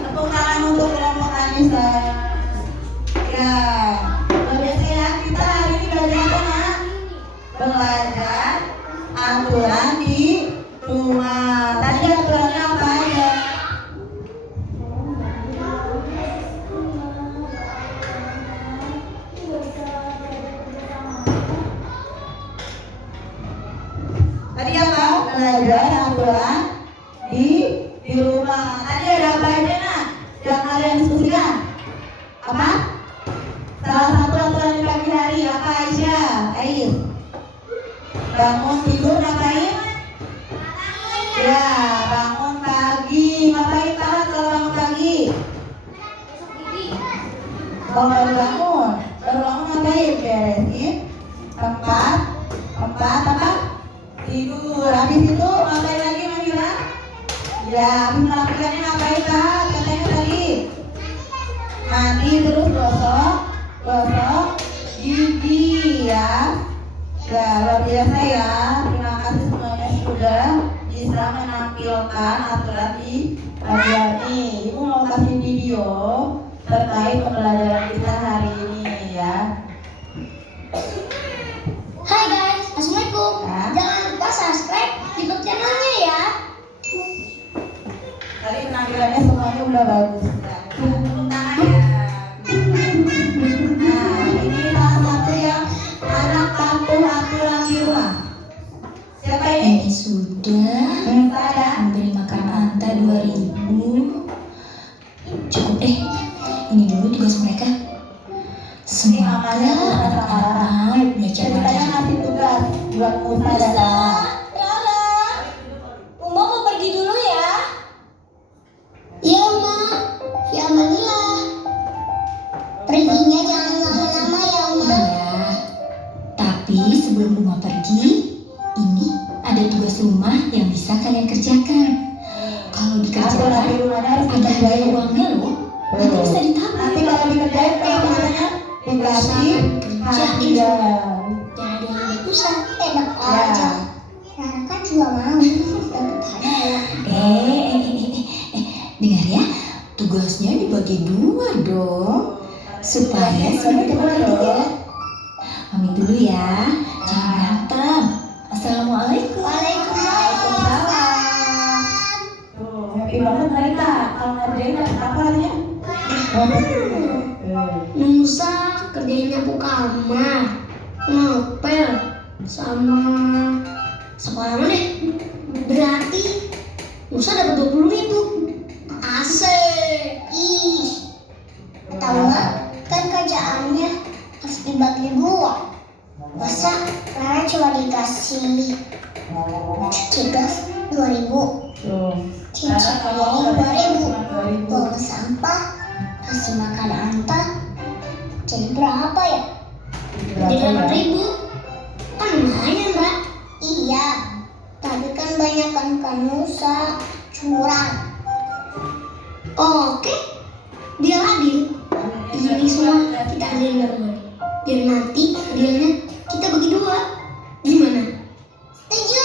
Tepuk tangan untuk kelompok Anissa. Ya, biasa ya kita hari ini belajar apa nak? Belajar aturan di rumah. Tadi aturannya apa aja? Tadi apa? Belajar aturan di rumah. Tadi ada apa aja nak? Yang kalian diskusikan? Apa? Salah satu aturan di pagi hari apa Aisyah? Ais. Bangun tidur ngapain? Ya, bangun pagi. Ngapain Farhat kalau bangun pagi? Kalau baru bangun ngapain? Beresin tempat apa? Tidur. Habis itu ngapain lagi Manila? Ya, habis melakukannya ngapain Farhat? Katanya tadi mandi terus gosok gigi ya. Ya, luar biasa ya. Terima kasih semuanya sudah bisa menampilkan aturan di pagi hari. Ibu mau kasih video terkait pembelajaran kita hari ini ya. Hai guys, assalamualaikum. Ya. Jangan lupa subscribe YouTube channelnya ya. Tadi penampilannya semuanya udah bagus. Tepuk tangan ya. Nah, ini salah satu yang anak kampung aturan di rumah. Siapa ini? Ini sudah Saya. memberi makan Anta 2000. Cukup deh, ini dulu tugas mereka. Semoga anak-anak belajar Ceritanya rajin. ngasih tugas buat Musa dan Rara. Rara, Uma mau pergi dulu ya. Iya Uma, ya Manila. Perginya jangan lama-lama ya Uma. Iya, tapi sebelum rumah pergi, ini ada tugas rumah yang bisa kalian kerjakan. Kalau Aturan dikerjakan, di rumahnya harus ada hadiah dikerjain. uangnya loh. Nanti bisa ditabung. Nanti kalau dikerjain apa namanya? Dikasih hadiah. Jangan ada yang susah. Enak aja. Rara kan juga mau dapat hadiah. Dengar ya, tugasnya dibagi 2 dong, supaya semua dapat hadiah. Pamit dulu ya, jangan berantem. Assalamualaikum. Waalaikumsalam. Tuh, happy banget mereka. Kalau ngerjain dapat apa artinya? Nusa kerjain nyapu kamar, ngepel, sama apa deh. Berarti Nusa dapat 20.000. Asik. Ih, tahu nggak? Kan kerjaannya harus dibagi 2. Masa Rara cuma dikasih cuci gas 2.000, Tuh. cuci piring 2.000, buang sampah, kasih makan Anta, jadi berapa ya? Jadi 8.000. Kan lumayan, Ra. Iya, tapi kan banyak kan Nusa curang. Oke, biar adil. Ini semua kita adilin bareng-bareng. Biar nanti hadiahnya kita bagi 2. Gimana? Setuju.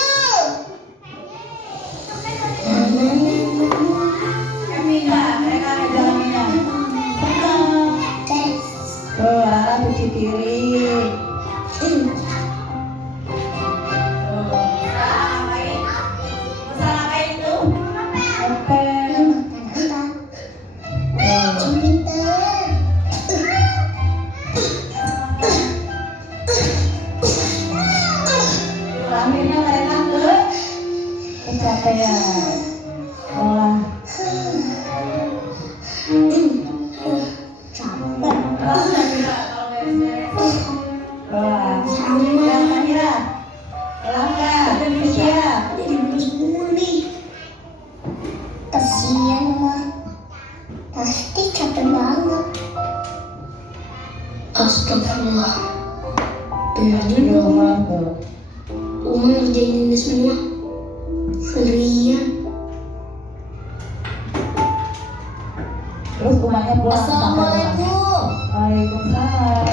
Happy nggak mereka ngejalaninnya? Senang. Tes. Tuh, Rara cuci piring. Tuh. Nusa ngapain tuh? Ngepel. Makan Anta. Tuh. Pinter. Akhirnya mereka kecapean. Olah. Capek. Olah. Sama. Yang Mahira. Langga. Siap. Jadi belum semua nih. Kasian mah. Pasti capek banget. Astagfirullah. Bener juga Uma. Uma ngerjain ini semua sendirian. Terus rumahnya pulang. Assalamualaikum. Waalaikumsalam.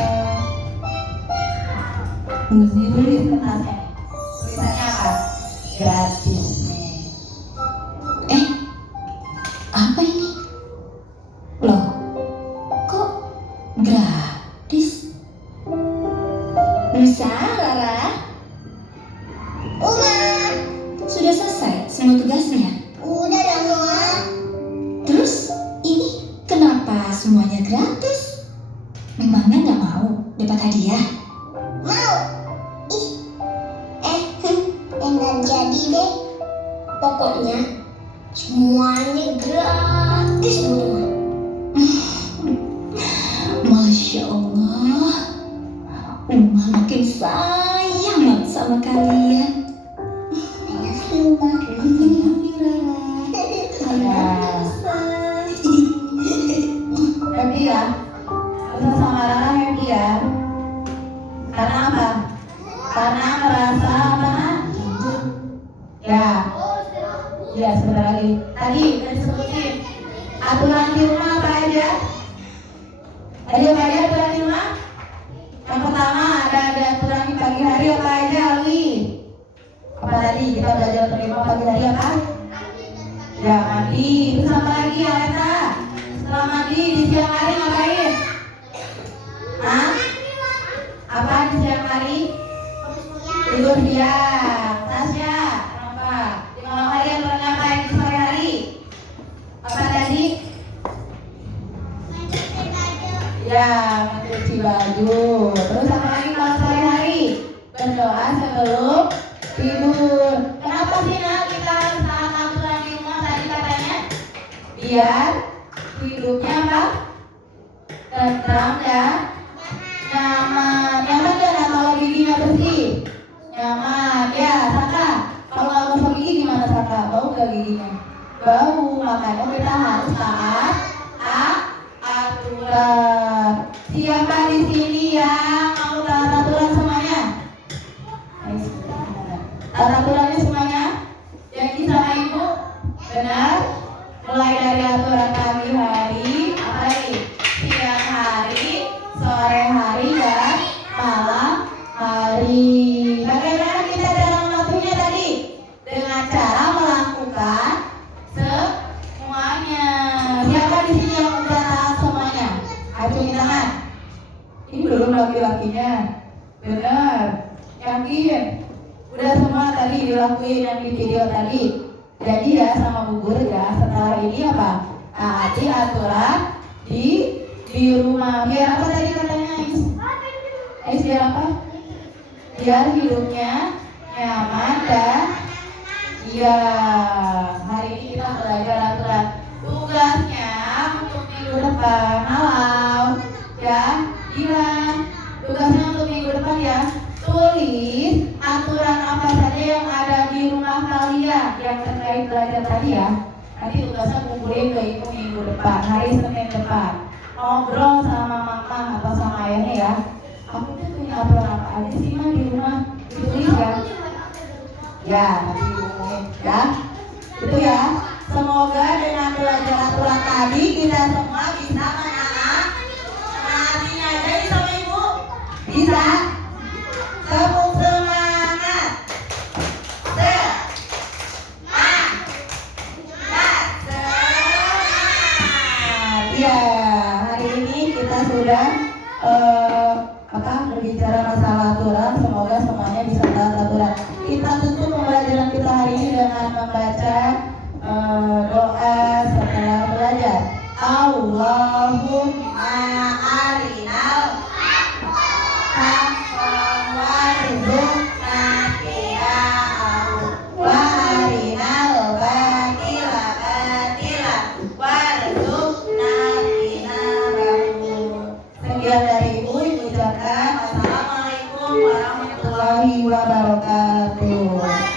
Ini tulis kertasnya. Tulisannya apa? Gratis nih. Apa ini? Loh, kok gratis? Nusa, Rara, Uma, sudah selesai semua tugasnya? udah dong Uma. Terus ini kenapa semuanya gratis? Memangnya nggak mau dapat hadiah? Mau? Ih, enak jadi deh. Pokoknya semuanya gratis Uma. Masya Allah, Uma makin sayang banget sama kalian. Enak sih Uma. Happy ya? Nusa sama Rara happy ya? Karena apa? Karena merasa apa? Ya. Ya, sebentar lagi. Tadi udah disebutin. Aturan di rumah apa aja? Tadi apa aja aturan di rumah? Yang pertama ada aturan di pagi hari apa aja, Ali? Apa tadi kita belajar terima pagi hari apa? Ya, mandi. Terus apa lagi ya, Eta? Setelah mandi di siang hari ngapain? Hah? Apa di siang hari? Tidur siang. Tasya, kenapa? Di malam hari aturan ngapain di sore hari? Apa tadi? Ya, mencuci baju. Terus apa lagi kalau sore hari? Berdoa sebelum tidur. Kenapa sih nak kita harus taat aturan di rumah tadi katanya? Biar hidupnya apa? Tentram dan nyaman. Nyaman dan kalau giginya bersih. Nyaman. Ya, Saka. Kalau nggak gosok gigi gimana Saka? Bau nggak giginya? Bau. Makanya kita harus taat aturan. Siapa di sini yang mau taat aturan semuanya? Taat aturannya semuanya? Janji sama ibu? Benar? Mulai dari aturan pagi hari, apa lagi? Siang hari, sore hari, dan malam hari. laki-lakinya? Benar. Yakin? Udah semua tadi dilakuin yang di video tadi. Jadi ya sama Bu Guru ya, setelah ini apa? Taati aturan di rumah. Biar apa tadi katanya? Biar apa? Biar hidupnya nyaman dan iya. Hari ini kita belajar aturan. Tugasnya untuk minggu depan malam ya, bilang tugasnya untuk minggu depan ya, tulis aturan apa saja yang ada di rumah kalian yang terkait belajar tadi ya. Nanti tugasnya kumpulin ke ibu minggu depan, hari Senin depan. Ngobrol sama mama atau sama ayahnya ya. Aku tuh punya aturan apa aja sih mah di rumah, ditulis ya. Ya, nanti diumumin ya. Itu ya. Semoga dengan belajar aturan tadi kita semua bisa menaatinya. Jadi sama ibu bisa. Tepuk semangat. Semangat. Ya, hari ini kita sudah berbicara masalah aturan. Semoga semuanya bisa taat aturan. Kita tutup pembelajaran kita hari ini dengan membaca doa setelah belajar. Allahumma arinal haqqa warzuqna ittiba'ahu wa arinal batila batilan warzuqna ijtinabahu. Sekian dari Ibu ucapkan assalamualaikum warahmatullahi wabarakatuh.